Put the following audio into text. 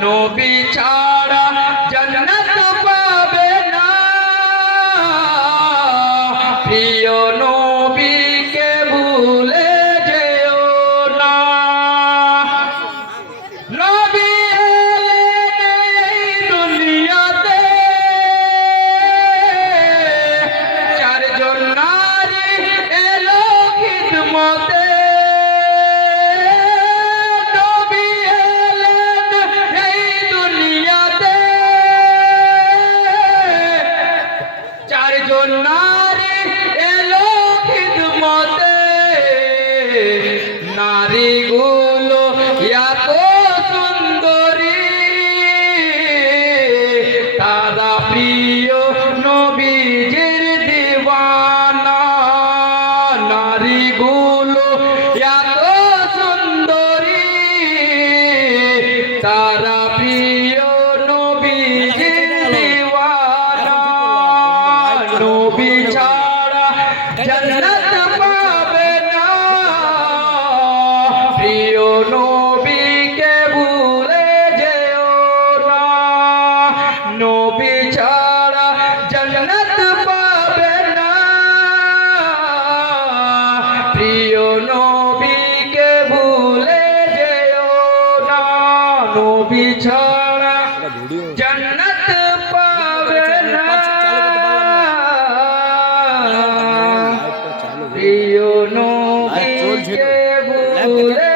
নবী ছাড়া জান্নাত পাবে না প্রিয় নবীকে ভুলে যেও না নবী এলেন এই দুনিয়াতে চারজন নারী এলো খিদমতে চারজন নারী এলো খিদমতে নারীগুলো এত সুন্দরী তারা প্রিয় নবীজির দিওয়ানা নারীগুলো এত সুন্দরী তারা প্রিয় নবীজির দিওয়ানা নবী ছাড়া জান্নাত পাবে না প্রিয় নবীকে ভুলে যেও না নবী ছাড়া জান্নাত পাবে না প্রিয় নবীকে ভুলে যেও না নবী ছাড়া জান্নাত পাবে না প্রিয় নবীকে ভুলে